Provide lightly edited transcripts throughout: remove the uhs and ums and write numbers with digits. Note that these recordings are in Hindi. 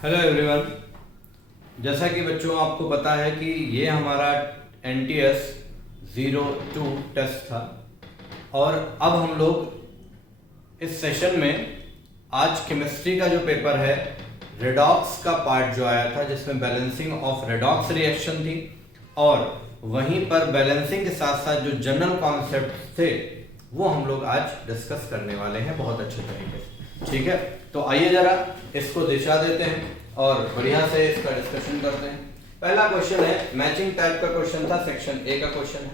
Hello everyone. जैसा कि बच्चों आपको पता है कि ये हमारा NTS 02 टेस्ट था और अब हम लोग इस सेशन में आज केमिस्ट्री का जो पेपर है रेडॉक्स का पार्ट जो आया था जिसमें बैलेंसिंग ऑफ रेडॉक्स रिएक्शन थी और वहीं पर बैलेंसिंग के साथ साथ जो जनरल कॉन्सेप्ट थे वो हम लोग आज डिस्कस करने वाले हैं बहुत अच्छे तरीके से। ठीक है, तो आइए जरा इसको दिशा देते हैं और बढ़िया से इसका डिस्कशन करते हैं। पहला क्वेश्चन है मैचिंग टाइप का क्वेश्चन था, सेक्शन ए का क्वेश्चन है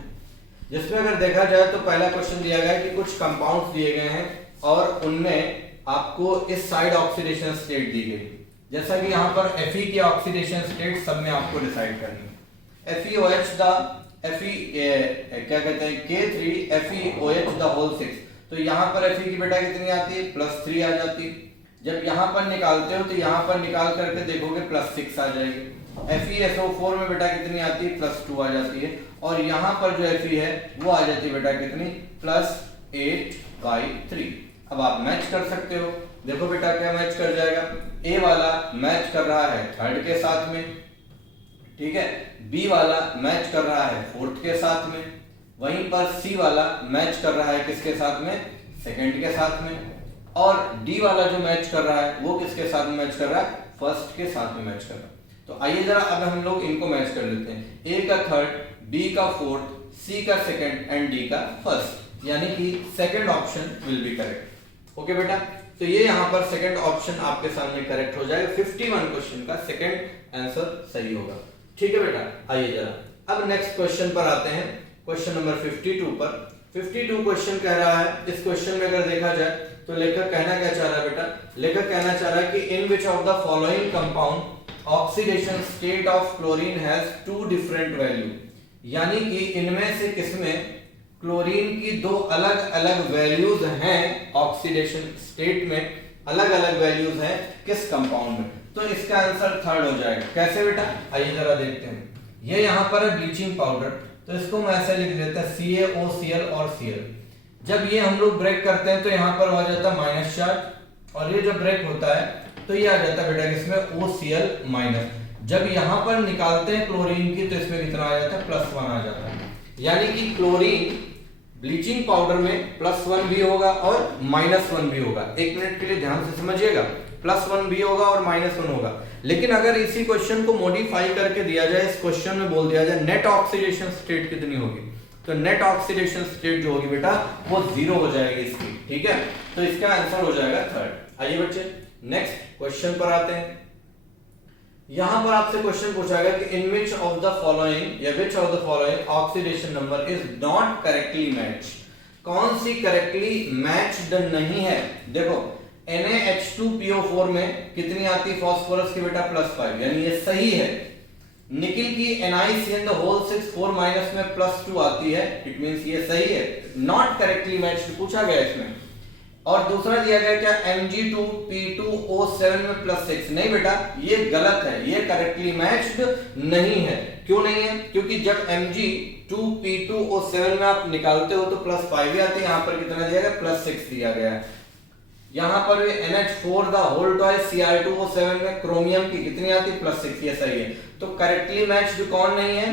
जिसमें अगर देखा जाए तो पहला क्वेश्चन दिया गया है कि कुछ कंपाउंड्स दिए गए हैं और उनमें आपको इस साइड ऑक्सीडेशन स्टेट दी गई, जैसा कि यहाँ पर Fe की ऑक्सीडेशन स्टेट सब में आपको डिसाइड करनी है। FeOH क्या कहते हैं K3 FeOH द होल 6, तो यहाँ पर Fe की बेटा कितनी आती है +3 आ जाती है। जब यहाँ पर निकालते हो तो यहाँ पर निकाल करके देखोगे +6 आ जाएगी। FeSO4 में बेटा कितनी आती है +2 आ जाती है और यहाँ पर जो Fe है वो आ जाती है बेटा कितनी +8/3। अब आप मैच कर सकते हो, देखो बेटा क्या मैच कर जाएगा। ए वाला मैच कर रहा है थर्ड के साथ में, ठीक है, बी वाला मैच कर रहा है फोर्थ के साथ में, वहीं पर सी वाला मैच कर रहा है किसके साथ में सेकंड के साथ में, और डी वाला जो मैच कर रहा है वो किसके साथ में मैच कर रहा है फर्स्ट के साथ में मैच कर रहा है। तो आइए जरा अब हम लोग इनको मैच कर लेते हैं, ए का थर्ड, बी का फोर्थ, सी का सेकंड एंड डी का फर्स्ट, यानी कि second option will be correct. Okay बेटा, तो ये यहाँ पर सेकंड ऑप्शन आपके सामने करेक्ट हो जाएगा। 51 क्वेश्चन का सेकंड आंसर सही होगा। ठीक है बेटा, आइए जरा अब नेक्स्ट क्वेश्चन पर आते हैं, क्वेश्चन नंबर 52 पर। 52 क्वेश्चन कह रहा है, इस क्वेश्चन में अगर देखा जाए तो लेखक कहना क्या चाह रहा है बेटा, लेखक कहना चाह रहा है कि in which of the following compound oxidation state of chlorine has two different value, यानी कि इनमें से किसमें क्लोरीन की दो अलग अलग वैल्यूज हैं, ऑक्सीडेशन स्टेट में अलग अलग वैल्यूज हैं किस कंपाउंड में, तो इसका आंसर थर्ड हो जाएगा। कैसे बेटा, आइए जरा देखते हैं। ये यहाँ पर है ब्लीचिंग पाउडर, तो इसको मैं ऐसे लिख देता है CaOCl और Cl। जब ये हम लोग ब्रेक करते हैं तो यहाँ पर हो जाता है माइनस चार्ज और ये जब ब्रेक होता है तो ये आ जाता है बेटा किसमें OCl माइनस। जब यहाँ पर निकालते हैं क्लोरीन की तो इसमें कितना आ जाता है +1 आ जाता है, यानी कि क्लोरीन ब्लीचिंग पाउडर में +1 भी होगा और -1 भी होगा। एक मिनट के लिए ध्यान से समझिएगा, +1 भी होगा और -1 होगा। लेकिन अगर इसी क्वेश्चन को मॉडिफाई करके दिया जाए, इस क्वेश्चन में बोल दिया जाए नेट ऑक्सीडेशन स्टेट कितनी होगी, तो नेट ऑक्सीडेशन स्टेट जो होगी बेटा वो 0 हो जाएगी इसकी। ठीक है, तो इसका आंसर हो जाएगा थर्ड। आइए बच्चे नेक्स्ट क्वेश्चन पर आते हैं। यहां पर आपसे क्वेश्चन पूछा गया कि in which of the following या विच of the following oxidation number is not correctly matched, कौन सी करेक्टली मैच्ड नहीं है। देखो NaH2PO4 में कितनी आती है फास्फोरस की बेटा +5, यानी ये सही है। निकिल की NiCN द होल 6 4 माइनस में +2 आती है, इट मींस ये सही है, नॉट करेक्टली मैच्ड पूछा गया इसमें। और दूसरा दिया गया क्या Mg2P2O7 में +6, नहीं बेटा ये गलत है, ये करेक्टली मैच्ड नहीं है। क्यों नहीं है, क्योंकि जब Mg2P2O7 में आप निकालते हो तो +5 ही आती है, यहाँ पर कितना दिया गया +6 दिया गया है। यहाँ पर भी NH4 the whole twice Cr2O7 में क्रोमियम की कितनी आती है +6, ये सही है। तो करेक्टली मैच्ड कौन नहीं है,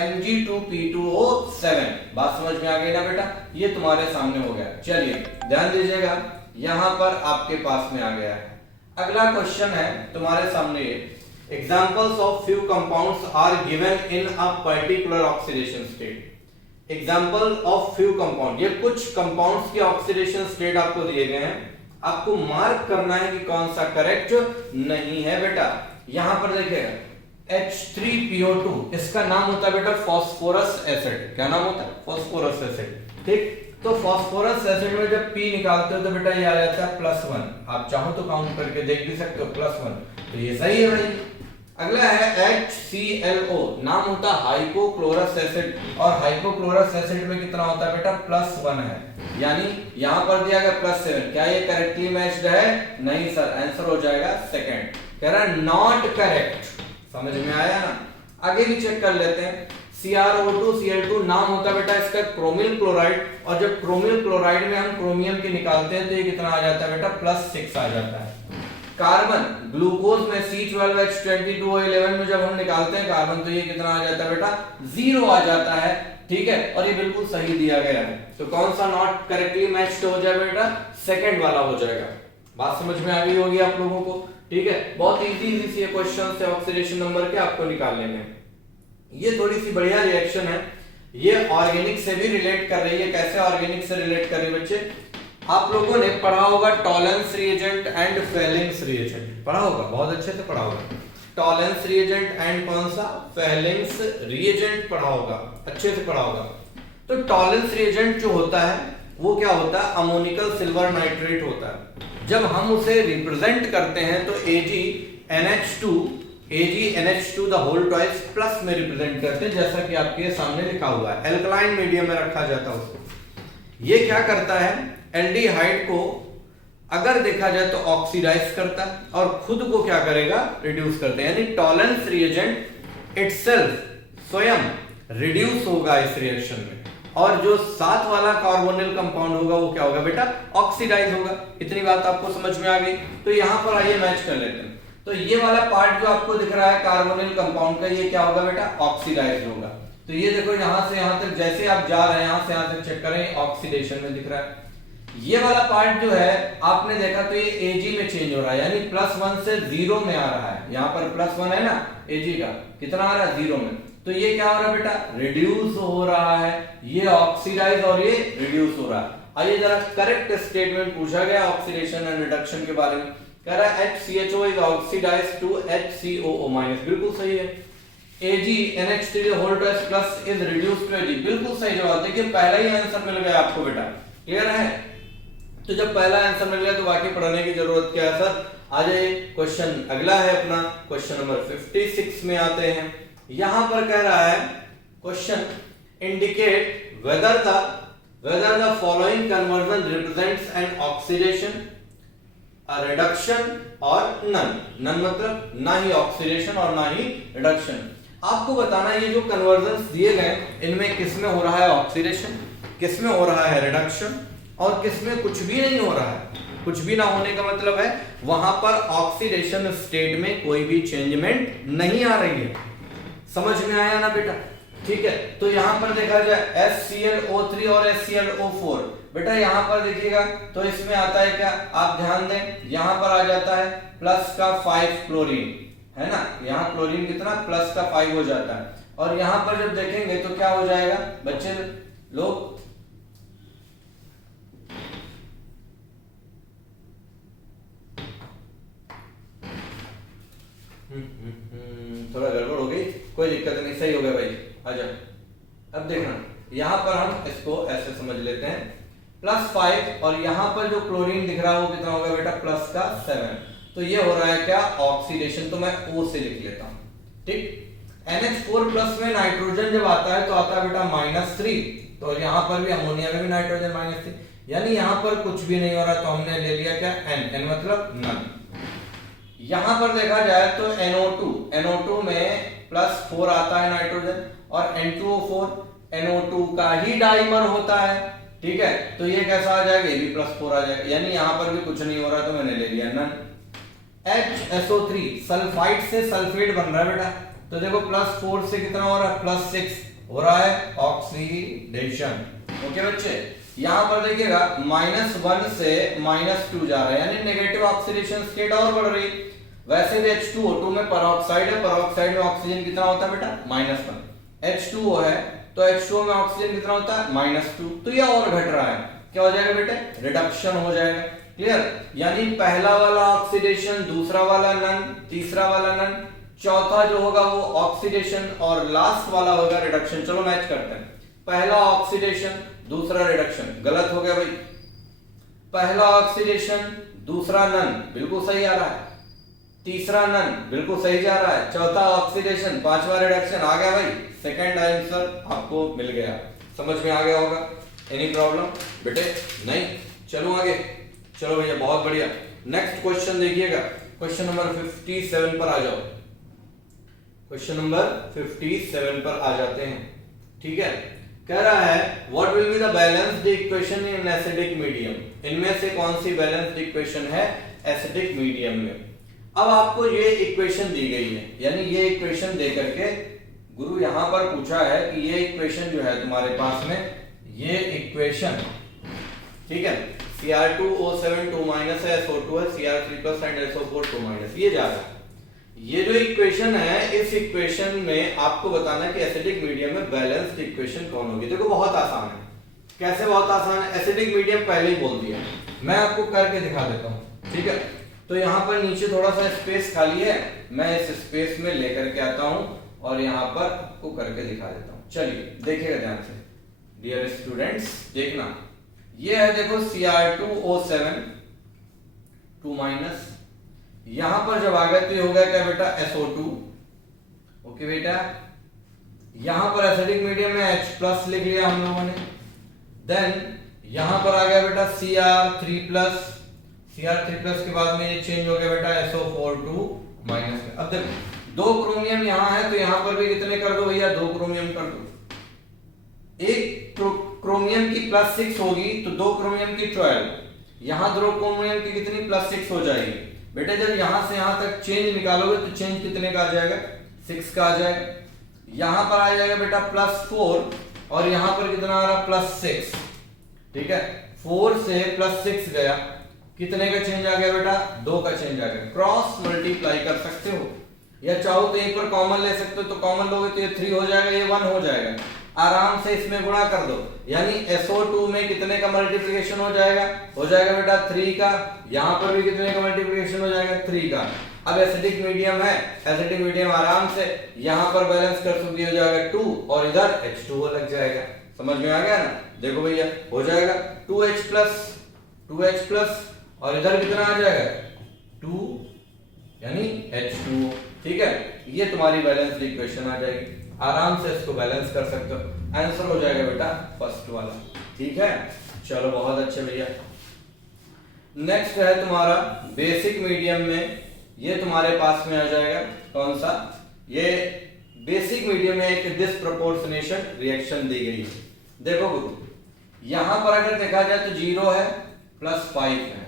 Mg2P2O7। बात समझ में आ गई ना बेटा, ये तुम्हारे सामने हो गया। चलिए ध्यान दीजिएगा, यहां पर आपके पास में आ गया है। अगला क्वेश्चन है तुम्हारे सामने, examples of few compounds are given in a particular oxidation state. Example of few compound, ये कुछ कंपाउंड्स की ऑक्सीडेशन स्टेट आपको दिए गए हैं, आपको मार्क करना है कि कौन सा करेक्ट नहीं है बेटा। यहां पर देखिएगा H3PO2, इसका नाम होता है बेटा फास्फोरस एसिड। क्या नाम होता है, फास्फोरस एसिड। ठीक, तो फास्फोरस एसिड में जब P निकालते हो तो बेटा ये आ जाता है +1, आप चाहो तो काउंट करके देख भी सकते हो +1, तो ये सही है भाई। अगला है HClO, नाम होता है हाइपोक्लोरस एसिड, और हाइपोक्लोरस एसिड में कितना होता है बेटा +1 है, यानी यहां पर दिया गया +7। क्या ये करेक्टली मैच्ड है, नहीं सर, आंसर हो जाएगा सेकंड। कह रहा है नॉट करेक्ट, समझ में आया ना। आगे भी चेक कर लेते हैं, CrO2Cl2 नाम होता है बेटा इसका क्रोमिल क्लोराइड, और जब क्रोमिल क्लोराइड में हम क्रोमियम की निकालते हैं तो ये कितना आ जाता है बेटा +6 आ जाता है। कार्बन ग्लूकोज में C12H22O11 में जब हम निकालते हैं कार्बन तो ये कितना आ जाता है बेटा 0 आ जाता है, ठीक है, और ये बिल्कुल सही दिया गया है। तो कौन सा नॉट करेक्टली मैच्ड हो जाए बेटा, सेकंड वाला हो जाएगा। बात समझ में आ गई होगी आप लोगों को, ठीक है। बहुत इजी सी क्वेश्चन है ऑक्सीडेशन नंबर के आपको निकालने में। ये थोड़ी सी बढ़िया रिएक्शन है, ये ऑर्गेनिक से भी रिलेट कर रही है। कैसे ऑर्गेनिक से रिलेट कर रही है बच्चे, आप लोगों ने पढ़ा होगा Tollens reagent and Fehling's reagent, पढ़ा होगा, बहुत अच्छे से पढ़ा होगा। टॉलेंस रिएजेंट एंड कौन सा, फेलिंग्स रिएजेंट पढ़ा होगा, अच्छे से पढ़ा होगा। तो टॉलेंस रिएजेंट जो होता है वो क्या होता है, अमोनिकल सिल्वर नाइट्रेट होता है। जब हम उसे रिप्रेजेंट करते हैं तो AgNH2 the whole twice plus में रिप्रेजेंट करते हैं, जैसा कि आपके सामने लिखा हुआ है। एल्कलाइन मीडियम में रखा जाता है उसको। ये क्या करता है, एल्डिहाइड को अगर देखा जाए तो ऑक्सीडाइज करता है और खुद को क्या करेगा, रिड्यूस करता है। यानी टॉलेंस रिएजेंट इटसेल्फ स्वयं रिड्यूस होगा इस रिएक्शन में, और जो साथ वाला कार्बोनिल कंपाउंड होगा वो क्या होगा बेटा, ऑक्सीडाइज होगा। इतनी बात आपको समझ में आ गई। तो यहां पर आइए मैच कर लेते हैं। तो ये वाला पार्ट जो आपको दिख रहा है कार्बोनिल कंपाउंड का, ये क्या होगा बेटा, ऑक्सीडाइज होगा। तो ये देखो यहां से यहां तक जैसे आप जा रहे हैं, यहां से यहां तक चेक करें, ऑक्सीडेशन में दिख रहा है। ये वाला पार्ट जो है आपने देखा तो ये Ag में चेंज हो रहा है, यानी +1 से 0 में आ रहा है। यहाँ पर +1 है ना Ag का, कितना आ रहा है, 0 में। तो ये क्या हो रहा है बेटा, रिड्यूस हो रहा है, ये ऑक्सीडाइज और ये रिड्यूस हो रहा है। आइए जरा करेक्ट स्टेटमेंट पूछा गया ऑक्सीडेशन एंड रिडक्शन के बारे में, कह रहा है HCHO is oxidised to HCOO-, बिल्कुल सही है। AgNH3 whole twice plus is reduced to Ag, बिल्कुल सही जवाब। देखिए पहला ही आंसर मिल गया आपको बेटा, क्लियर है। तो जब पहला आंसर मिल गया तो बाकी पढ़ने की जरूरत क्या है सर। आ जाइए, क्वेश्चन अगला है अपना, क्वेश्चन नंबर 56 में आते हैं। यहां पर कह रहा है question, indicate whether the following conversion represents an oxidation, a reduction और नन मतलब ना ही ऑक्सीडेशन और ना ही रिडक्शन। आपको बताना ये जो कन्वर्जन दिए गए इनमें किसमें हो रहा है ऑक्सीडेशन, किसमें हो रहा है रिडक्शन, और किसमें कुछ भी नहीं हो रहा है। कुछ भी ना होने का मतलब है वहां पर ऑक्सीडेशन स्टेट में कोई भी चेंजमेंट नहीं आ रही है। समझ में आया ना बेटा, ठीक है। तो यहां पर देखा जाए HClO3 और HClO4, बेटा यहां पर देखिएगा तो इसमें आता है क्या, आप ध्यान दें, यहां पर आ जाता है +5 क्लोरीन, है ना। यहां क्लोरीन कितना, +5 हो जाता है। और यहां पर जब देखेंगे तो क्या हो जाएगा बच्चे लोग, थोड़ा गड़बड़ हो गई, कोई दिक्कत नहीं, सही हो गया भाई, आजा। अब देखना यहां पर हम इसको ऐसे समझ लेते हैं, +5 और यहां पर जो क्लोरीन दिख रहा है वो कितना होगा बेटा, +7। तो ये हो रहा है क्या, ऑक्सीडेशन। तो मैं O से लिख लेता हूं, ठीक। NH4+ में नाइट्रोजन जब आता है तो आता है बेटा -3, तो यहां पर भी अमोनिया में भी नाइट्रोजन -3, यानी यहां पर कुछ भी नहीं हो रहा, तो हमने ले लिया क्या, N मतलब नन। यहां पर देखा जाए तो NO2 में +4 आता है नाइट्रोजन, और N2O4 NO2 का ही डाइमर होता है, ठीक है। तो ये कैसा आ जाएगा, ये भी +4 आ जाएगा, यानी यहां पर भी कुछ नहीं हो रहा, तो मैंने ले लिया नन। HSO3 सल्फाइड से सल्फेट बन रहा है बेटा, तो देखो +4 से कितना हो रहा है, +6 हो रहा है ऑक्सीडेशन। ओके बच्चे, यहां पर देखिएगा -1 से -2 जा रहा है, यानी नेगेटिव ऑक्सीडेशन स्टेट और बढ़ रही। वैसे भी H2O2 में पेरोक्साइड है, पेरोक्साइड में ऑक्सीजन कितना होता है बेटा, -1। H2O है तो H2O में ऑक्सीजन कितना होता है, -2, तो ये और घट रहा है, क्या हो जाएगा बेटे, रिडक्शन हो जाएगा। क्लियर, यानी पहला वाला ऑक्सीडेशन, दूसरा वाला नन, तीसरा वाला नन, चौथा जो होगा वो ऑक्सीडेशन, और लास्ट वाला होगा रिडक्शन। चलो मैच करते हैं, पहला ऑक्सीडेशन दूसरा रिडक्शन, गलत हो गया भाई। पहला ऑक्सीडेशन दूसरा नन, बिल्कुल सही आ रहा है। तीसरा नन, बिल्कुल सही जा रहा है। चौथा ऑक्सीडेशन, पांचवा रिडक्शन, आ गया भाई, सेकंड आंसर आपको मिल गया। समझ में आ गया होगा, एनी प्रॉब्लम बेटे, नहीं। चलो आगे, चलो भैया बहुत बढ़िया। नेक्स्ट क्वेश्चन देखिएगा, क्वेश्चन नंबर 57 पर आ जाओ। क्वेश्चन नंबर 57 पर आ जाते हैं, ठीक है। कह रहा है what will be the balanced equation in acidic medium, इनमें से कौन सी बैलेंस्ड इक्वेशन है एसिडिक मीडियम में। अब आपको ये इक्वेशन दी गई है, यानी ये इक्वेशन दे करके गुरु यहां पर पूछा है कि ये इक्वेशन जो है तुम्हारे पास में, ये इक्वेशन, ठीक है, Cr2O7 2 माइनस है, SO2 है, Cr3 plus and SO4 2 minus, ये जा रहा है। ये जो इक्वेशन है, इस इक्वेशन में आपको बताना है कि एसिडिक मीडियम में बैलेंस्ड इक्वेशन कौन होगी। देखो बहुत आसान है। कैसे बहुत आसान है? एसिडिक मीडियम पहले ही बोल दिया, मैं आपको करके दिखा देता हूं, ठीक है। तो यहाँ पर नीचे थोड़ा सा स्पेस खाली है, मैं इस स्पेस में लेकर के आता हूं और यहाँ पर आपको करके दिखा देता हूं। चलिए देखिएगा ध्यान से डियर स्टूडेंट्स, देखना ये है, देखो Cr2O7 2 माइनस, यहां पर जब आ गए तो ये हो गया क्या बेटा, SO2, ओके बेटा। यहां पर एसिडिक मीडियम में H प्लस लिख लिया हम लोगों ने। देन यहां पर आ गया बेटा Cr3 प्लस, Cr3 प्लस के बाद में ये चेंज हो गया बेटा SO4 2 माइनस में। अब देखो 2 क्रोमियम यहां है तो यहां पर भी कितने कर दो भैया, 2 क्रोमियम कर दो। एक क्रोमियम की +6 होगी तो 2 क्रोमियम की 12, यहां 2 क्रोमियम की कितनी +6 हो जाएगी बेटा। जब यहां से यहां तक चेंज निकालोगे तो चेंज कितने का आ जाएगा, 6 का आ जाएगा। यहां पर आ जाएगा बेटा +4 और यहां पर कितना आ रहा, +6, ठीक है। 4 से +6 गया, कितने का चेंज आ गया बेटा, 2 का चेंज आ गया। क्रॉस मल्टीप्लाई कर सकते हो या चाहो तो एक पर कॉमन ले सकते हो, तो कॉमन लोगे तो ये 3 हो जाएगा, ये 1 हो जाएगा। आराम से इसमें गुणा कर दो, यानी SO2 में कितने का मल्टीप्लिकेशन हो जाएगा बेटा 3 का। यहां पर भी कितने का मल्टीप्लिकेशन हो जाएगा, 3 का। अब एसिडिक मीडियम है, एसिडिक मीडियम आराम से यहां पर बैलेंस कर सकते हो जाएगा 2 और इधर H2O लग जाएगा। समझ में आ गया ना? देखो भैया हो जाएगा 2H प्लस और इधर कितना आ जाएगा 2 यानी H2O, ठीक है। ये तुम्हारी बैलेंस्ड इक्वेशन आ जाएगी, आराम से इसको बैलेंस कर सकते हो। आंसर हो जाएगा बेटा फर्स्ट वाला, ठीक है। चलो बहुत अच्छे भैया। नेक्स्ट है तुम्हारा बेसिक मीडियम में, ये तुम्हारे पास में आ जाएगा कौन सा, ये बेसिक मीडियम में एक डिस्प्रोपोर्शनेशन रिएक्शन दी गई है। देखो गुरु यहां पर अगर देखा जाए तो 0 है +5 है,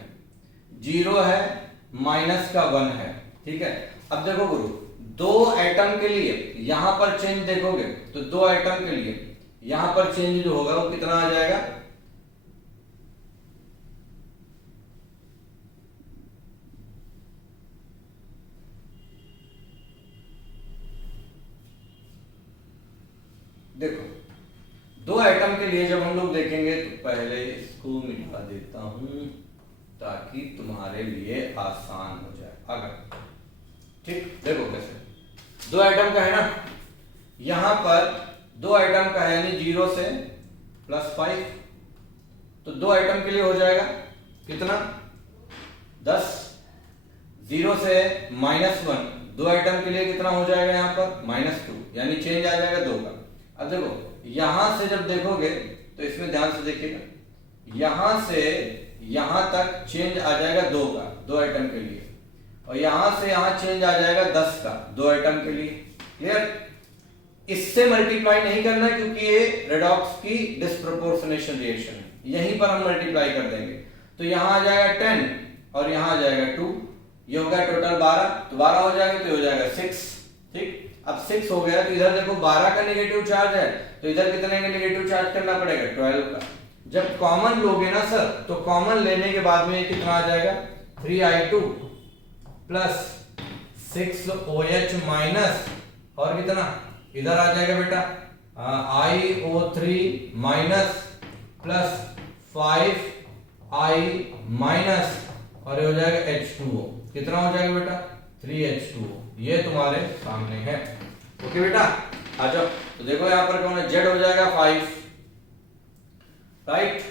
0 है -1 है, ठीक है। अब देखो गुरु 2 एटम के लिए यहां पर चेंज देखोगे तो 2 एटम के लिए यहां पर चेंज जो होगा वो कितना आ जाएगा, देखो 2 एटम के लिए जब हम लोग देखेंगे तो पहले इसको मिटा देता हूं ताकि तुम्हारे लिए आसान हो जाए अगर, ठीक। देखो कैसे 2 एटम का है ना, यहां पर 2 एटम का है यानी 0 से +5, तो 2 एटम के लिए हो जाएगा कितना 10, 0 से -1 2 एटम के लिए कितना हो जाएगा यहाँ पर -2, यानी चेंज आ जाएगा 2 का। अब देखो यहां से जब देखोगे तो इसमें ध्यान से देखिएगा, यहां से यहां तक चेंज आ जाएगा 2 का 2 एटम के लिए, और यहां से यहां चेंज आ जाएगा 10 का 2 एटम के लिए। क्लियर? इससे मल्टीप्लाई नहीं करना क्योंकि ये रेडॉक्स की डिस्प्रोपोर्शनेशन रिएक्शन है, यहीं पर हम मल्टीप्लाई कर देंगे। तो यहां आ जाएगा 10 और यहां आ जाएगा 2, ये हो गया टोटल 12, तो 12 हो जाएगा तो ये हो जाएगा 6, ठीक। अब 6 हो गया तो इधर देखो 12 का नेगेटिव चार्ज है तो इधर कितने का नेगेटिव चार्ज करना पड़ेगा 12 का। जब कॉमन लोगे ना सर तो कॉमन लेने के बाद में कितना आ जाएगा 3i2 प्लस 6OH माइनस और कितना इधर आ जाएगा बेटा iO3 minus plus 5i minus और ये हो जाएगा H2O, कितना हो जाएगा बेटा 3H2O, ये तुम्हारे सामने है। ओके बेटा आ जाओ, तो देखो यहां पर कौन है, Z हो जाएगा 5, राइट,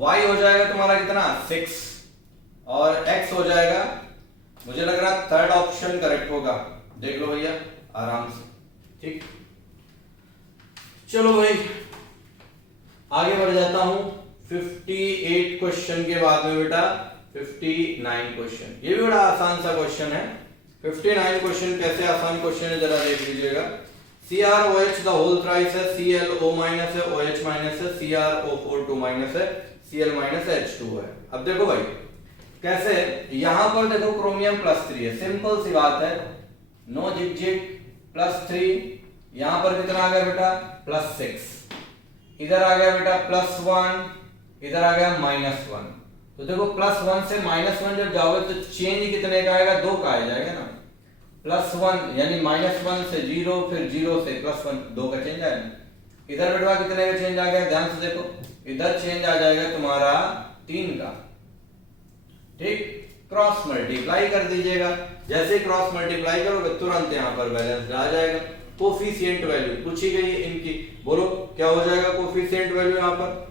Y हो जाएगा तुम्हारा कितना 6 और X हो जाएगा, मुझे लग रहा थर्ड ऑप्शन करेक्ट होगा, देख लो भैया आराम से, ठीक। चलो भाई आगे बढ़ जाता हूं 58 क्वेश्चन के बाद में बेटा 59 क्वेश्चन, ये भी बड़ा आसान सा क्वेश्चन है। 59 क्वेश्चन कैसे आसान क्वेश्चन है जरा देख लीजिएगा। CrOH द होल थ्राइस है, ClO माइनस है, OH माइनस है, CrO4 2 माइनस है, Cl माइनस H2 है। अब देखो भाई कैसे? यहां पर देखो क्रोमियम +3 है, सिंपल सी बात है, नो जिग +3, यहां पर कितना आ गया बेटा +6, इधर आ गया बेटा +1, इधर आ गया -1। तो देखो +1 से -1 जब जाओगे तो चेंज कितने का आएगा? 2 का आ जाएगा ना। +1 यानी -1 से 0, फिर 0 से +1, 2 का चेंज आएगा। इधर बेटा कितने का चेंज आ गया? ध्यान से देखो, इधर चेंज आ जाएगा तुम्हारा 3 का। ठीक, क्रॉस मल्टीप्लाई कर दीजिएगा, जैसे क्रॉस मल्टीप्लाई करोगे तुरंत यहां पर बैलेंस आ जाएगा। कोफिशिएंट वैल्यू पूछी गई है इनकी, बोलो क्या हो जाएगा कोफिशिएंट वैल्यू यहां पर?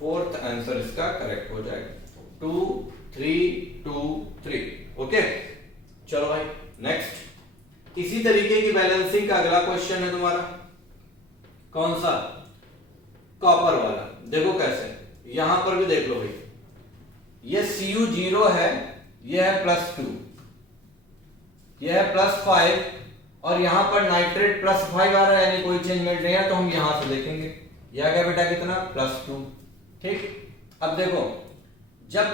फोर्थ आंसर इसका करेक्ट हो जाएगा, 2 3 2 3। ओके, चलो भाई नेक्स्ट। इसी तरीके की बैलेंसिंग का अगला क्वेश्चन है तुम्हारा, कौन सा? कॉपर वाला। देखो कैसे, यहां पर भी देख लो भाई, ये Cu 0 है, ये है +2, ये है +5, और यहां पर नाइट्रेट +5 आ रहा है, यानी कोई चेंजमेंट नहीं है, तो हम यहां से देखेंगे ये आ गया बेटा कितना? +2। ठीक, अब देखो जब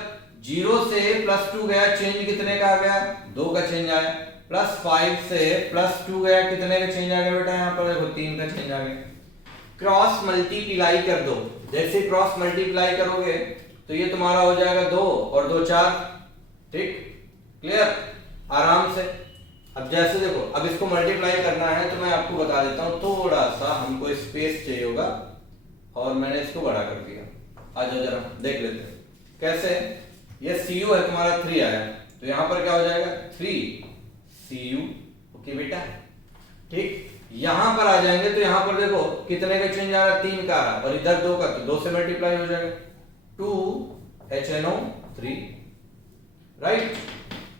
0 से +2 गया, चेंज कितने का आ गया? 2 का चेंज आया। +5 से +2 गया, कितने का चेंज आ गया बेटा? यहां पर देखो 3 का चेंज आ गया। क्रॉस मल्टीप्लाई कर दो, जैसे क्रॉस मल्टीप्लाई करोगे तो ये तुम्हारा हो जाएगा 2 और 2 4। ठीक, क्लियर, आराम से। अब जैसे देखो, अब इसको मल्टीप्लाई करना है तो मैं आपको बता देता हूं, थोड़ा सा हमको स्पेस चाहिए होगा और मैंने इसको बड़ा कर दिया। आ जाओ जरा देख लेते हैं कैसे। ये Cu है तुम्हारा 3 आया, तो यहां पर क्या हो जाएगा? 3Cu। ओके बेटा, ठीक, यहां पर आ जाएंगे तो यहां पर देखो कितने का चेंज आ रहा है? 3 का आ रहा है, और इधर 2 का, तो 2 से मल्टीप्लाई हो जाएगा, 2HNO3। राइट,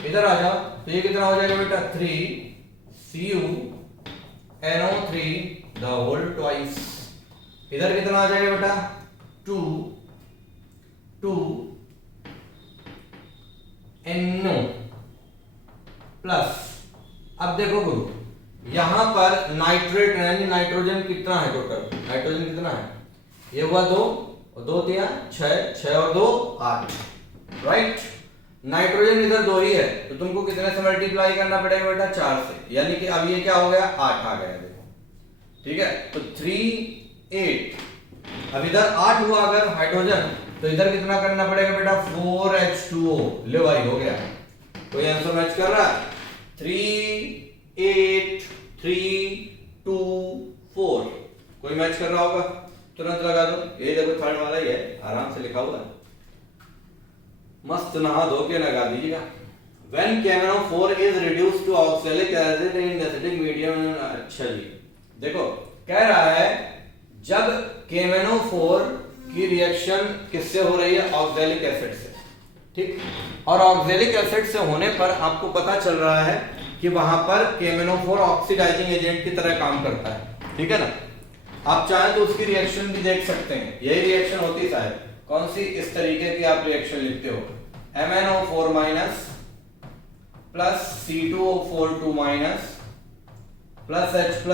इधर आ जाओ तो ये कितना हो जाएगा बेटा? 3CuNO3 the whole twice. इधर कितना आ जाएगा बेटा? 2NO plus. अब देखो गुरु, यहां पर नाइट्रेट यानी नाइट्रोजन कितना है टोटल? नाइट्रोजन कितना है? ये हुआ 2 और 2 दिया 6, 6 और 2 8। राइट, नाइट्रोजन इधर 2 ही है, तो तुमको कितने से मल्टीप्लाई करना पड़ेगा बेटा? 4 से, यानी कि अब ये क्या हो गया? 8 आ गया। देखो ठीक है, तो 3 8। अब इधर 8 हुआ अगर हाइड्रोजन, तो इधर कितना करना पड़ेगा बेटा? 4H2O। ले भाई हो गया, कोई आंसर मैच कर रहा है? 3 8 3 2 4, कोई मैच कर रहा होगा? तुरंत लगा दो, ये देखो थर्ड वाला ही है, आराम से लिखा हुआ है, मस्त नहा धो के लगा दीजिएगा। When KMnO4 is reduced to oxalic acid in acidic medium। अच्छा जी, देखो कह रहा है जब KMnO4 की रिएक्शन किससे हो रही है? ऑक्सैलिक एसिड से। ठीक, और ऑक्सैलिक एसिड से होने पर आपको पता चल रहा है कि वहां पर KMnO4 ऑक्सीडाइजिंग एजेंट की तरह काम करता है। ठीक है ना, आप चाहें तो उसकी रिएक्शन भी देख सकते हैं, यही रिएक्शन होती शायद, कौन सी? इस तरीके की आप रिएक्शन लिखते हो, MnO4- plus C2O4 plus H+,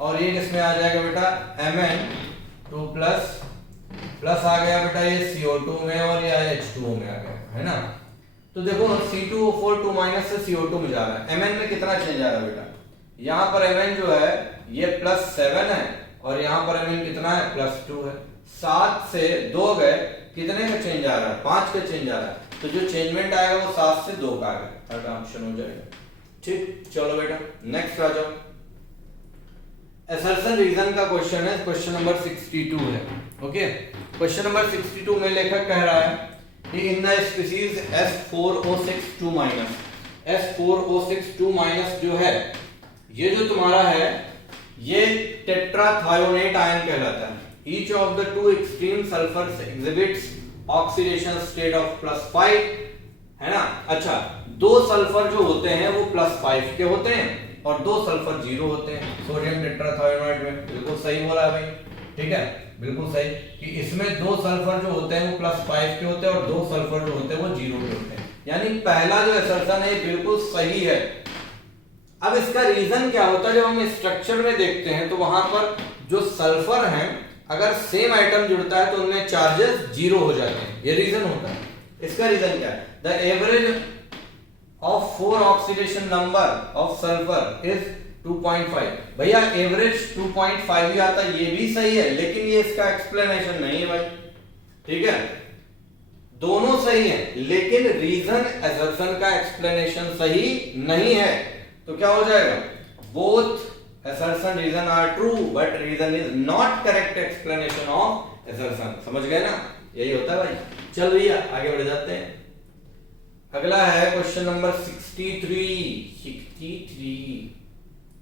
और ये किसमें आ जाएगा बेटा? Mn2 प्लस आ गया बेटा ये CO2 में, और ये H2O में आ गया, है ना। तो देखो C2O4 से CO2 में जा रहा है, Mn में कितना चेंज आ रहा है बेटा? यहां पर Mn जो है ये +7 है, और यहां पर Mn कितना है? +2 है। 7 से 2 गए, कितने का चेंज आ रहा है? 5 का चेंज आ रहा है, तो जो चेंजमेंट आएगा वो 7 से 2 का आएगा, थर्ड ऑप्शन हो जाएगा। ठीक, चलो बेटा नेक्स्ट आ जाओ। असर्शन रीजन का क्वेश्चन है, क्वेश्चन नंबर 62 है। ओके, क्वेश्चन नंबर 62 में लेखक कह रहा है कि इन द स्पीशीज S4O6 2- जो है, ये जो तुम्हारा है ये टेट्राथायोनेट आयन कहलाता है। Each of the two extreme sulphurs exhibits oxidation state of +5, है ना। अच्छा, 2 सल्फर जो होते हैं वो +5 के होते हैं और 2 सल्फर 0 होते हैं सोडियम टेट्राथायोनाइड में। बिल्कुल सही बोला है भाई, ठीक है, बिल्कुल सही कि इसमें 2 सल्फर जो होते हैं वो +5 के होते हैं और 2 सल्फर जो होते हैं वो 0 के होते हैं, यानी पहला जो असर्शन है बिल्कुल सही है। अब इसका रीजन क्या होता है? जब हम स्ट्रक्चर में देखते हैं तो वहां पर जो सल्फर हैं, अगर सेम आइटम जुड़ता है तो उनमें चार्जेस जीरो हो जाते हैं, ये रीजन होता है। इसका रीजन क्या है? The average of 4 oxidation number of sulphur is 2.5। भैया एवरेज 2.5 ही आता है, ये भी सही है, लेकिन ये इसका एक्सप्लेनेशन नहीं है भाई, ठीक है। दोनों सही है, लेकिन रीजन असर्शन का एक्सप्लेनेशन सही नहीं है, तो क्या हो जाएगा? Both assertion reason are true but reason is not correct explanation of assertion। समझ गए ना? यही होता है भाई। चल भैया आगे बढ़ जाते हैं। अगला है क्वेश्चन नंबर 63।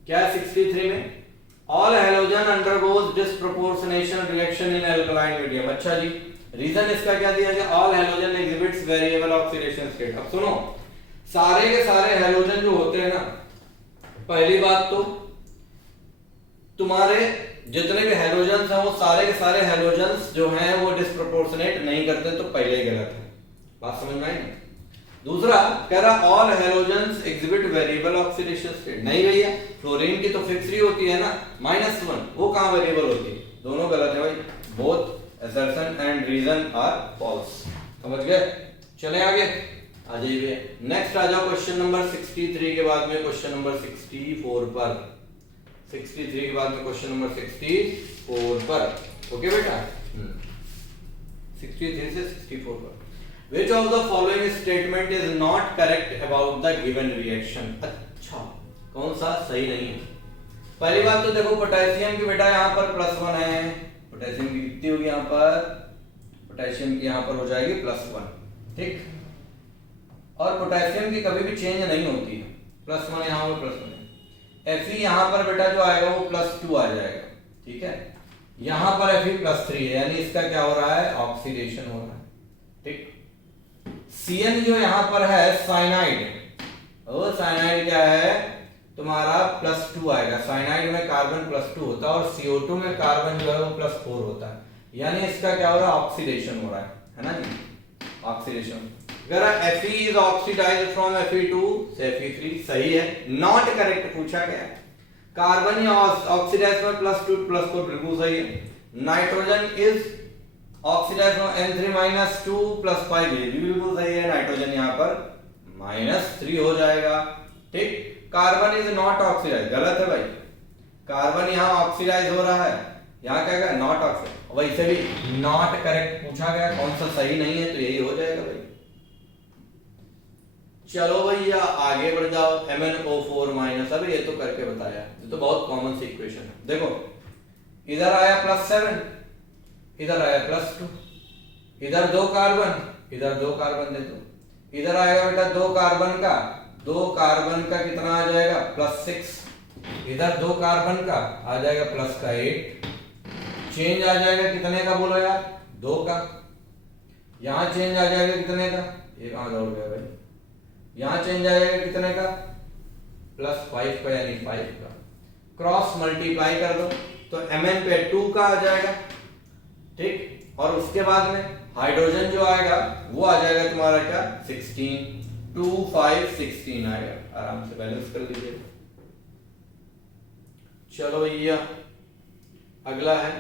क्या है 63 में? All halogen undergoes disproportionation reaction in alkaline medium. अच्छा जी, रीजन इसका क्या दिया गया? All halogen exhibits variable oxidation state. अब सुनो, सारे के सारे हैलोजन जो होते हैं ना, पहली बात तो तुम्हारे जितने भी हैलोजन्स हैं वो सारे के सारे हैलोजन्स जो हैं वो डिस्प्रोपोर्शनेट नहीं करते, तो पहले ही गलत है। बात समझ में आई? दूसरा कह रहा all halogens exhibit variable oxidation state. नहीं भैया, फ्लोरीन की तो फिक्स ही होती है ना, -1, वो कहां वेरिएबल होती है? दोनों गलत है भाई। Both assertion and reason are false. समझ गए? चले आगे, आ जाइए। नेक्स्ट आ जाओ क्वेश्चन नंबर 63 के बाद में क्वेश्चन नंबर 64 पर। 63 के बाद में क्वेश्चन नंबर 64 पर। ओके बेटा, 63 से 64 पर। Which of the following statement is not correct about the given reaction? अच्छा, कौन सा सही नहीं है? पहली बात तो देखो, पोटेशियम की बेटा यहाँ पर +1 है, पोटेशियम की कितनी होगी यहाँ पर? पोटेशियम की यहाँ पर हो जाएगी +1, ठीक। और पोटेशियम की कभी भी चेंज नहीं होती है, +1 यहाँ पर +1 है। Fe यहाँ पर बेटा जो आएगा वो +2 आ जाएगा, ठीक है। यहाँ पर Fe +3 है, यानी इसका क्या हो रहा है? ऑक्सीडेशन हो रहा है, ठीक। Cn जो यहाँ पर है साइनाइड, वो साइनाइड क्या है तुम्हारा? +2 आएगा। साइनाइड में कार्बन +2 होता है और CO2 में कार्बन जो है वो +4 होता है, यानी इसका क्या हो रहा है? ऑक्सीडेशन हो रहा है ना जी, ऑक्सीडेशन। अगर Fe is oxidized from Fe2 से Fe3, सही है। नॉट करेक्ट पूछा गया है। कार्बन या ऑक्सीडाइज में +2 +4 बिल्कुल सही है। Nitrogen is oxidise from N3-2 +5, ये भी बिल्कुल सही है। नाइट्रोजन यहाँ पर -3 हो जाएगा, ठीक। कार्बन इज नॉट ऑक्सीडाइज, गलत है भाई। कार्बन यहाँ ऑक्सीडाइज हो रहा है, यहाँ क्या है? Not oxidise. वैसे भी नॉट करेक्ट पूछा गया, कौन सा सही नहीं है, तो यही हो जाएगा भाई। चलो भैया आगे बढ़ जाओ। MnO4-। अब ये तो करके बताया, ये तो बहुत कॉमन सी इक्वेशन है। देखो, इधर आया +7, इधर आया +2, इधर 2 कार्बन, इधर 2 कार्बन दे दो। इधर आएगा बेटा 2 कार्बन का कितना आ जाएगा? +6। इधर 2 कार्बन का आ जाएगा +8। चेंज आ जाएगा कितने का बोलो यार? 2 का। यहां चेंज आ जाएगा कितने का? ये कहां दौड़ गया भाई? यहां चेंज आ जाएगा कितने का? +5 का, यानी 5 का। क्रॉस मल्टीप्लाई कर दो तो Mn पे 2 का आ जाएगा, ठीक। और उसके बाद में हाइड्रोजन जो आएगा वो आ जाएगा तुम्हारा क्या? 16, 2 5 16 आएगा। आराम से बैलेंस कर लीजिए। चलो भैया अगला है।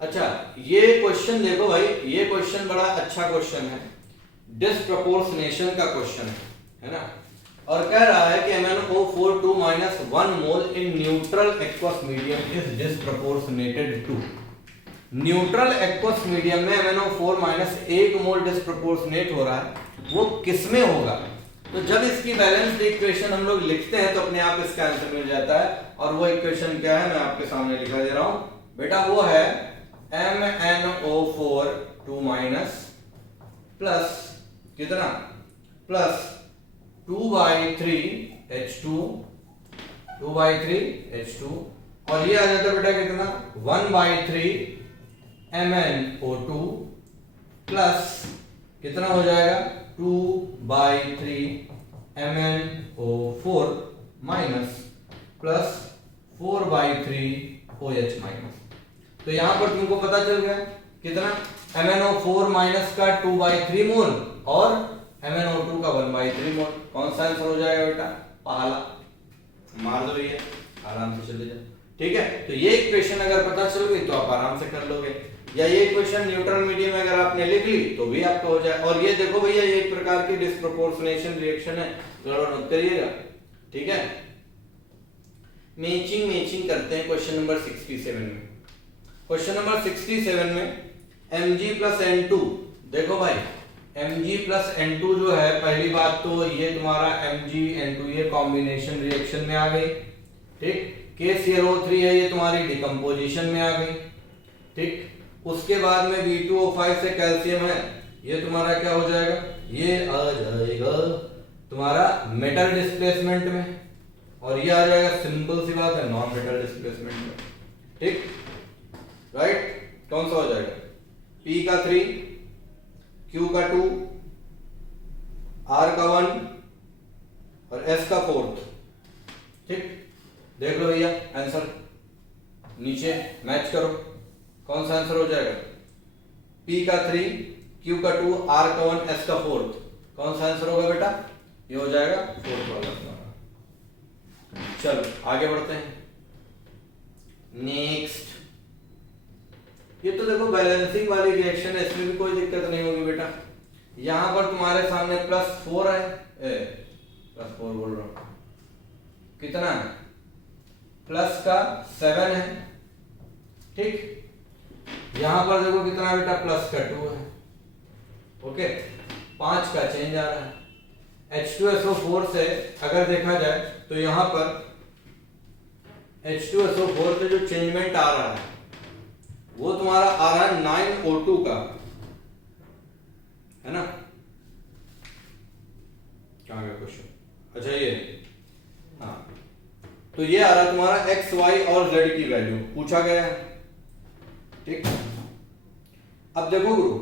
अच्छा, ये क्वेश्चन देखो भाई, ये क्वेश्चन बड़ा अच्छा क्वेश्चन है, डिस्प्रपोर्शनेशन का क्वेश्चन है ना। और कह रहा है कि MnO4 -1 mole in neutral aqueous medium is disproportionated to. Neutral aqueous medium में MnO4 -1 मोल डिस्प्रपोर्शनेट हो रहा है, वो किसमें होगा? तो जब इसकी बैलेंस्ड इक्वेशन हम लोग लिखते हैं तो अपने आप इसका आंसर मिल जाता है। और वो इक्वेशन क्या है मैं आपके सामने लिखा दे रहा हूं बेटा, वो है MnO4 प्लस कितना? प्लस 2/3 H2 और ये आ जाता है बेटा कितना? 1/3 MnO2 प्लस कितना हो जाएगा? 2/3 MnO4 minus plus 4/3 OH minus. तो यहां पर तुमको पता चल गया कितना? MnO4 माइनस का 2/3 मोल और MnO2 का 1/3 मोल। कौन सा आंसर हो जाएगा बेटा? पहला। मार दो ये, आराम से चले जाओ। ठीक है, तो ये इक्वेशन अगर पता चल गई तो आप आराम से कर लोगे, या ये इक्वेशन न्यूट्रल मीडियम अगर आपने लिख ली तो भी आपका हो जाए। और ये देखो भैया ये एक प्रकार की डिस्प्रोपोर्शनेशन रिएक्शन है, गड़बड़ मत करिएगा, ठीक है। मैचिंग करते हैं क्वेश्चन नंबर 67 में। क्वेश्चन नंबर 67 में Mg प्लस N2, देखो भाई Mg प्लस N2 जो है, पहली बात तो ये तुम्हारा Mg N2 ये कॉम्बिनेशन रिएक्शन में आ गई, ठीक। KClO3 है ये तुम्हारी डिकम्पोजिशन में आ गई, ठीक। उसके बाद में B2O5 से कैल्शियम है, ये तुम्हारा क्या हो जाएगा, ये आ जाएगा तुम्हारा मेटल डिस्प्लेसमेंट में, और ये आ जाएगा सिंपल सी बात है नॉन मेटल डिस्प्लेसमेंट में, ठीक, राइट। कौन सा हो जाएगा, P का 3, Q का 2, R का 1 और S का 4, ठीक। देख लो भैया आंसर नीचे मैच करो, कौन सा आंसर हो जाएगा, P का 3, Q का 2, R का 1, S का 4, कौन सा आंसर होगा बेटा, ये हो जाएगा 4th वाला तुम्हारा। चलो आगे बढ़ते हैं। नेक्स्ट, ये तो देखो बैलेंसिंग वाली रिएक्शन है, इसमें भी कोई दिक्कत नहीं होगी बेटा। यहां पर तुम्हारे सामने +4 है, +4 बोल रहा हूं, कितना है, प्लस का 7 है, ठीक। यहां पर देखो कितना बेटा, प्लस का 2 है, ओके। 5 का चेंज आ रहा है। H2SO4 से अगर देखा जाए तो यहां पर H2SO4 से जो चेंजमेंट आ रहा है वो तुम्हारा आ रहा है 9O2 का, है ना। कहां गया क्वेश्चन, अच्छा ये, हाँ, तो ये आ रहा है तुम्हारा X, Y और Z की वैल्यू पूछा गया है, ठीक। अब देखो गुरु,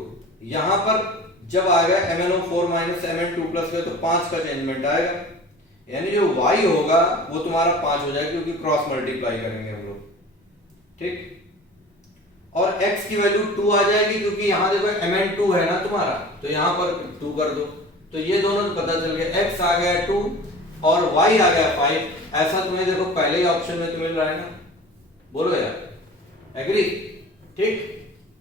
यहां पर जब आएगा MnO4 माइनस Mn2 प्लस का तो 5 का चेंजमेंट आएगा, यानी जो Y होगा वो तुम्हारा 5 हो जाएगा, क्योंकि क्रॉस मल्टीप्लाई करेंगे हम लोग, ठीक। और X की वैल्यू 2 आ जाएगी, क्योंकि यहां देखो Mn2 है ना तुम्हारा, तो यहां पर 2 कर दो, तो ये दोनों पता चल गया, X आ गया 2 और Y आ गया 5। ऐसा तुम्हें देखो पहले ही ऑप्शन में तो मिल रहा है ना, बोलो यार, एग्री, ठीक।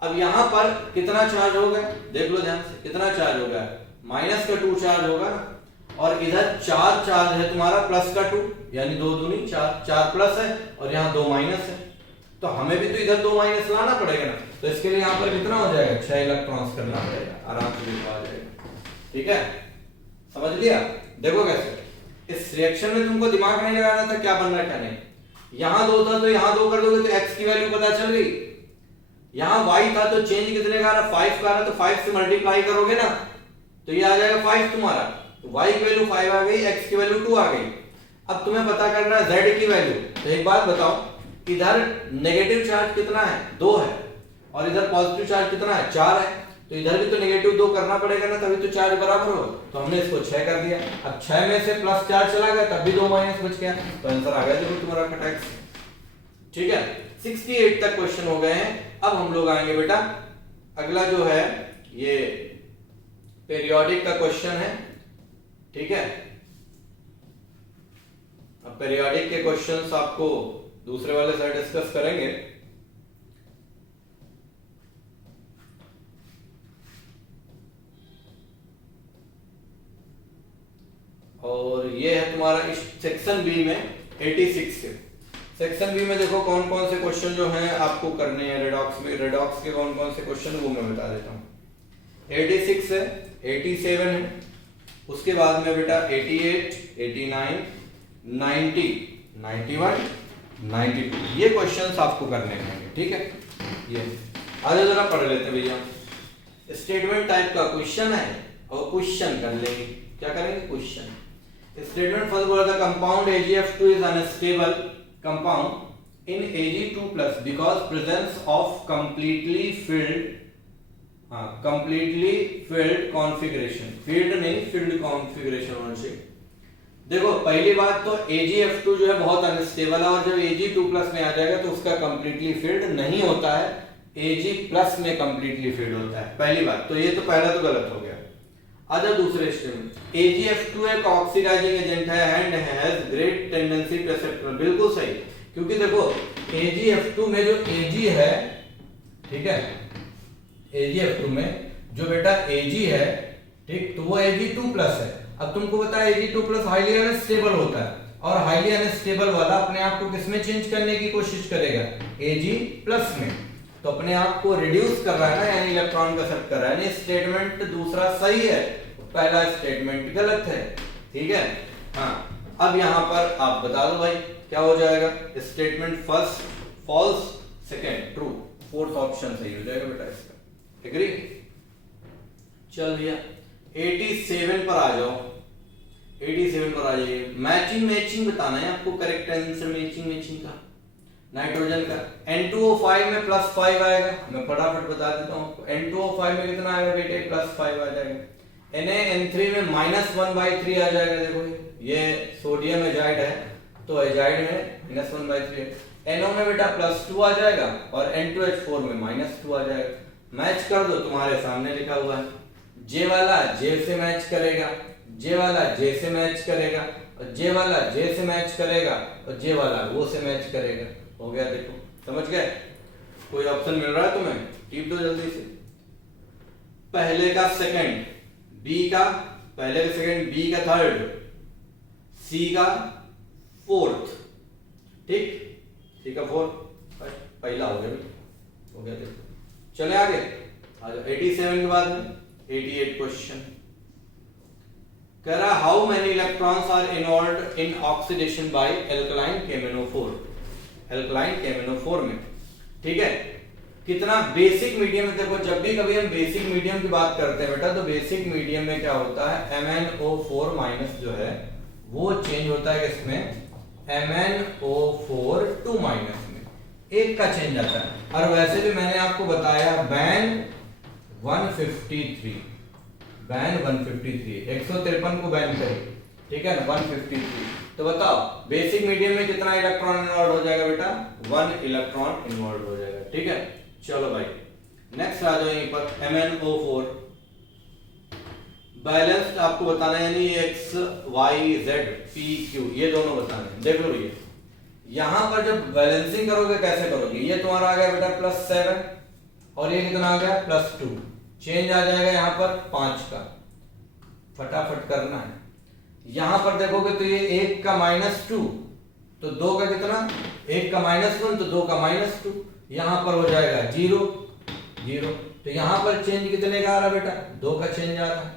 अब यहां पर कितना चार्ज होगा, देख लो ध्यान से, कितना चार्ज होगा, -2 चार्ज होगा, और इधर 4 चार्ज है तुम्हारा प्लस का 2, यानी 2 दूनी 4, 4 प्लस है और यहाँ 2 माइनस है, तो हमें भी तो इधर 2 माइनस लाना पड़ेगा ना, तो इसके लिए यहाँ पर कितना हो जाएगा, 6 इलेक्ट्रॉन्स करना पड़ेगा, आराम से लिखा जाएगा, ठीक है, समझ लिया। देखो कैसे, इस रिएक्शन में तुमको दिमाग नहीं लगाना था क्या बन रहा है क्या नहीं, यहां 2 था तो यहां 2 कर दोगे तो X की वैल्यू पता चल गई, यहां Y था तो चेंज कितने का आ रहा, 5 का आ रहा, तो 5 से मल्टीप्लाई करोगे ना तो ये आ जाएगा 5 तुम्हारा, तो Y की वैल्यू 5 आ गई, X की वैल्यू 2 आ गई। अब तुम्हें पता करना है Z की वैल्यू, तो एक बात बताओ, इधर नेगेटिव चार्ज कितना है, 2 है, और इधर पॉजिटिव चार्ज कितना है, 4 है, तो इधर भी तो नेगेटिव 2 करना पड़ेगा ना, तभी तो चार्ज बराबर हो, तो हमने इसको 6 कर दिया। अब 6 में से प्लस 4 चला गया, तब भी 2 माइनस बच गया, तो आंसर आ गया देखो तुम्हारा कट X, ठीक है। 68 तक क्वेश्चन हो गए हैं। अब हम लोग आएंगे बेटा, अगला जो है ये पीरियोडिक का क्वेश्चन है, ठीक है। अब पीरियोडिक के क्वेश्चंस आपको दूसरे वाले से डिस्कस करेंगे। और ये है तुम्हारा इस सेक्शन बी में 86 से। सेक्शन बी में देखो कौन कौन से क्वेश्चन जो हैं आपको करने हैं रेडॉक्स में, रेडॉक्स के कौन कौन से क्वेश्चन वो मैं बता देता हूँ। 86 है, 87 है, उसके बाद में बेटा 88, 89, 90, 91, 92 ये क्वेश्चंस आपको करने हैं, ठीक है। ये आगे जरा पढ़ लेते हैं भैया। स्टेटमेंट टाइप का क्वेश्चन है और क्वेश्चन कर लेंगे, क्या करेंगे, क्वेश्चन। स्टेटमेंट फर्स्ट बोला था compound AgF2 is unstable compound in Ag2+ because presence of completely filled configuration, filled नहीं filled configuration होना चाहिए। देखो पहली बात तो AgF2 जो है बहुत अनस्टेबल है, और जब Ag2+ में आ जाएगा तो उसका कंप्लीटली फिल्ड नहीं होता है, Ag+ में कंप्लीटली फिल्ड होता है, पहली बात तो ये तो पहला तो गलत हो गया। आजा दूसरे स्टेटमेंट, AgF2 एक ऑक्सीडाइजिंग एजेंट है and has great tendency to accept, बिल्कुल सही, क्योंकि देखो AgF2 में जो Ag है, ठीक है, AgF2 में जो बेटा Ag है, ठीक, तो वो Ag2+ है। अब तुमको पता है Ag2+ हाईली अनस्टेबल होता है, और हाईली अनस्टेबल वाला अपने आप को किसमें चेंज करने की कोशिश करेगा? Ag+ में। तो अपने आप को रिड्यूस कर रहा है ना, यानी इलेक्ट्रॉन का शिफ्ट कर रहा है। यानी स्टेटमेंट दूसरा सही है, पहला स्टेटमेंट गलत है, ठीक है। हाँ, अब यहां पर आप बता दो भाई क्या हो जाएगा? Statement first false, second true, fourth option सही हो जाएगा बेटा इसका। एग्री? चल भैया 87 पर आ जाओ। 87 पर आ जाइए। मैचिंग बताना है आपको, करेक्ट आंसर मैचिंग का। नाइट्रोजन का N2O5 में +5 आएगा, मैं फटाफट बता देता हूं आपको। N2O5 में कितना आएगा बेटे? +5 आ जाएगा। Na(N3) में -1/3 आ जाएगा। देखो ये सोडियम एजाइड है, तो एजाइड में -1/3 है। NO में बेटा +2 आ जाएगा, और N2H4 में -2 आ जाएगा। मैच कर दो, तुम्हारे सामने लिखा हुआ है। J वाला J से मैच करेगा, J वाला J से मैच करेगा, और J वाला J से मैच करेगा, और J वाला वो से मैच करेगा। हो गया, देखो समझ गए? कोई ऑप्शन मिल रहा है तुम्हें? टिप दो जल्दी से। पहले का सेकंड, B का पहले का सेकंड, B का थर्ड, C का फोर्थ, ठीक, C का फोर्थ, पहला हो गया, देखो। चले आगे, आ जाओ 87 के बाद में 88 क्वेश्चन कह रहा how many electrons are involved in oxidation by alkaline KMnO4। Alkaline KMnO4 में, ठीक है, कितना बेसिक मीडियम में। देखो जब भी कभी हम बेसिक मीडियम की बात करते हैं बेटा, तो बेसिक मीडियम में क्या होता है? MnO4- जो है वो चेंज होता है किसमें? MnO4 2- में, एक का चेंज आता है। और वैसे भी मैंने आपको बताया बैन 153, बैन 153, 153 को बैन करिए, ठीक है ना, 153। तो बताओ बेसिक मीडियम में कितना इलेक्ट्रॉन इन्वॉल्व हो जाएगा बेटा? 1 इलेक्ट्रॉन इन्वॉल्व हो जाएगा, ठीक है। चलो भाई नेक्स्ट आ जाओ यहीं पर MnO4 बैलेंस्ड आपको बताना है, यानी X Y Z P Q ये दोनों बताने हैं। देख लो ये यहां पर जब बैलेंसिंग करोगे कैसे करोगे? ये तुम्हारा आ गया बेटा +7, और ये कितना आ गया? +2। चेंज आ जाएगा यहां पर 5 का, फटाफट करना है। यहां पर देखोगे तो ये 1 का -2, तो 2 का कितना? 1 का -1, तो 2 का -2, यहां पर हो जाएगा 0 0। तो यहां पर चेंज कितने का आ रहा बेटा? 2 का चेंज आ रहा है।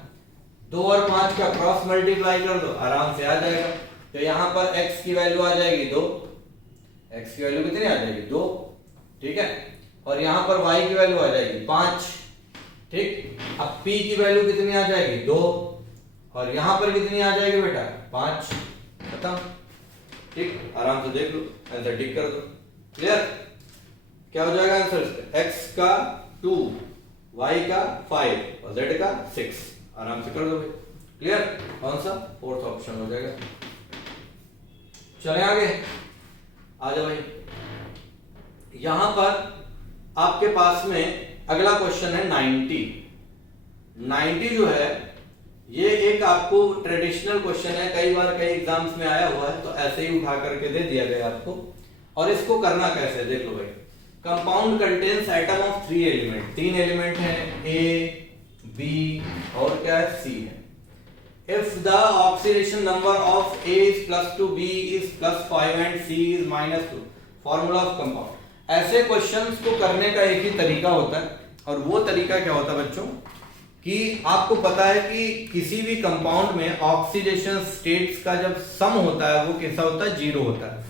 2 और 5 का क्रॉस मल्टीप्लाई कर दो, आराम से आ जाएगा। तो यहां पर x की वैल्यू आ जाएगी 2, x की वैल्यू कितनी आ जाएगी? 2, ठीक है। और यहां पर y की वैल्यू आ जाएगी 5, ठीक। अब p की वैल्यू कितनी आ जाएगी? 2, और यहां पर कितनी आ जाएगी बेटा? 5, खत्म, ठीक। आराम से देख लो, आंसर टिक कर दो। क्लियर? क्या हो जाएगा आंसर? x का 2, y का 5 और z का 6। आराम से कर दो भाई। क्लियर? कौन सा? फोर्थ ऑप्शन हो जाएगा। चले आगे, आ जाओ भाई। यहां पर आपके पास में अगला क्वेश्चन है 90। 90 जो है ये एक आपको ट्रेडिशनल क्वेश्चन है, कई बार कई एग्जाम्स में आया हुआ है, तो ऐसे ही उठा करके दे दिया गया आपको। और इसको करना कैसे देख लो भाई। Compound contains atom of 3 element, 3 element है A, B और क्या है? C है। If the oxidation number of A is +2, B is +5 and C is -2, formula of compound। ऐसे क्वेश्चंस को करने का एक ही तरीका होता है, और वो तरीका क्या होता है बच्चों कि आपको पता है कि किसी भी कंपाउंड में ऑक्सीडेशन स्टेट्स का जब सम होता है वो कैसा होता है? 0 होता है।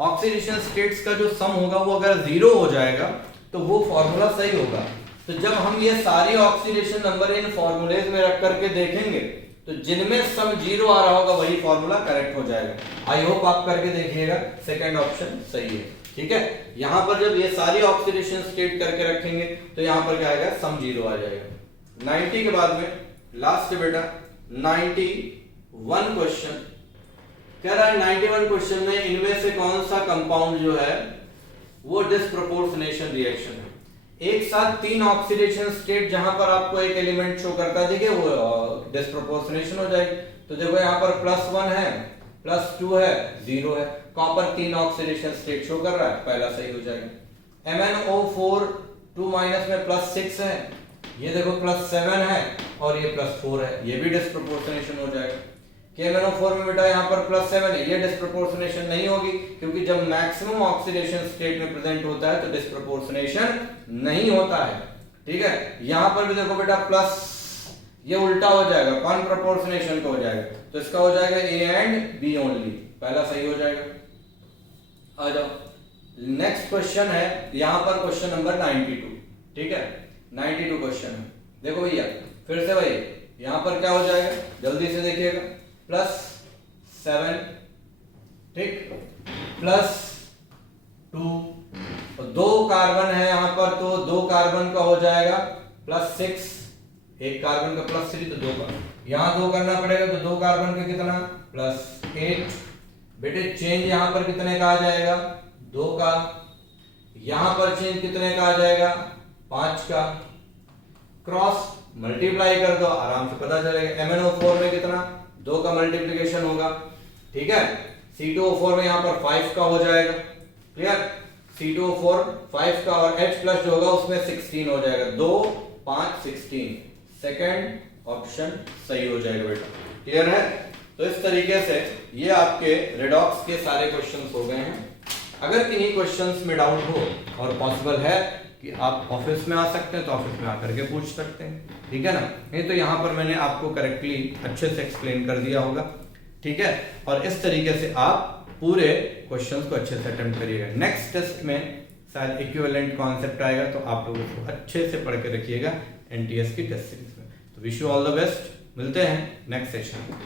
ऑक्सीडेशन स्टेट्स का जो सम होगा वो अगर 0 हो जाएगा तो वो फॉर्मूला सही होगा। तो जब हम ये सारी ऑक्सीडेशन नंबर इन फॉर्मूलेज में रख करके देखेंगे तो जिनमें सम 0 आ रहा होगा वही फॉर्मूला करेक्ट हो जाएगा। आई होप आप करके देखिएगा, सेकंड ऑप्शन सही है, ठीक है। यहां पर जब ये सारी ऑक्सीडेशन स्टेट करके रखेंगे तो यहां पर क्या आएगा? सम 0 आ जाएगा। 90 के बाद में लास्ट बेटा 91 क्वेश्चन कह रहा है 91 क्वेश्चन में इनमें से कौन सा कंपाउंड जो है वो डिस्प्रोपोर्शनेशन रिएक्शन है। एक साथ 3 ऑक्सीडेशन स्टेट जहां पर आपको एक एलिमेंट शो करता है, देखिए वो डिस्प्रोपोर्शनेशन हो जाएगी। तो देखो यहां पर +1 है, +2 है 0 है। कॉपर 3 ऑक्सीडेशन स्टेट शो कर रहा है, पहला सही हो जाएगा। MnO4 2 माइनस में +6 है, ये देखो +7 है और ये +4 है, ये भी डिस्प्रोपोर्शनेशन हो जाएगा। KMnO4 में बेटा यहाँ पर +7 है, ये डिस्प्रोपोर्शनेशन नहीं होगी क्योंकि जब मैक्सिमम ऑक्सीडेशन स्टेट में प्रेजेंट होता है तो डिस्प्रोपोर्शनेशन नहीं होता है। ठीक है, यहां पर भी देखो बेटा प्लस, ये उल्टा हो जाएगा, कौन प्रोपोर्शनेशन का हो जाएगा, तो इसका हो जाएगा A एंड B ओनली, पहला सही हो जाएगा। आ जाओ नेक्स्ट क्वेश्चन है, यहां पर क्वेश्चन नंबर 92। ठीक है, 92 क्वेश्चन है। देखो भैया फिर से भाई यहां पर क्या हो जाएगा, जल्दी से देखिएगा, +7, ठीक, +2, तो 2 कार्बन है यहां पर, तो 2 कार्बन का हो जाएगा +6, एक कार्बन का +3 तो 2 का, यहां 2 करना पड़ेगा तो 2 कार्बन का कितना +8। बेटे चेंज यहां पर कितने का आ जाएगा, 2 का, यहां पर चेंज कितने का आ जाएगा, 5 का। क्रॉस मल्टीप्लाई कर दो, आराम से पता चलेगा। MnO4 में कितना, 2 का मल्टीप्लिकेशन होगा। ठीक है, C2O4 में यहां पर 5 का हो जाएगा, क्लियर, C2O4 5 का, और H प्लस जो होगा उसमें 16 हो जाएगा, 2 5 16, सेकंड ऑप्शन सही हो जाएगा बेटा। क्लियर है, तो इस तरीके से ये आपके रेडॉक्स के सारे क्वेश्चंस हो गए हैं। अगर किन्हीं क्वेश्चंस में डाउट हो और पॉसिबल है कि आप ऑफिस में आ सकते हैं तो ऑफिस में आकर के पूछ सकते हैं, ठीक है ना, नहीं तो यहाँ पर मैंने आपको करेक्टली अच्छे से एक्सप्लेन कर दिया होगा। ठीक है, और इस तरीके से आप पूरे क्वेश्चंस को अच्छे से अटेम्प्ट करिएगा। नेक्स्ट टेस्ट में शायद इक्विवेलेंट कॉन्सेप्ट आएगा, तो आप लोग उसको अच्छे से पढ़ के रखिएगा एनटीएस की टेस्ट सीरीज में। तो wish you all the best, मिलते हैं नेक्स्ट सेशन में।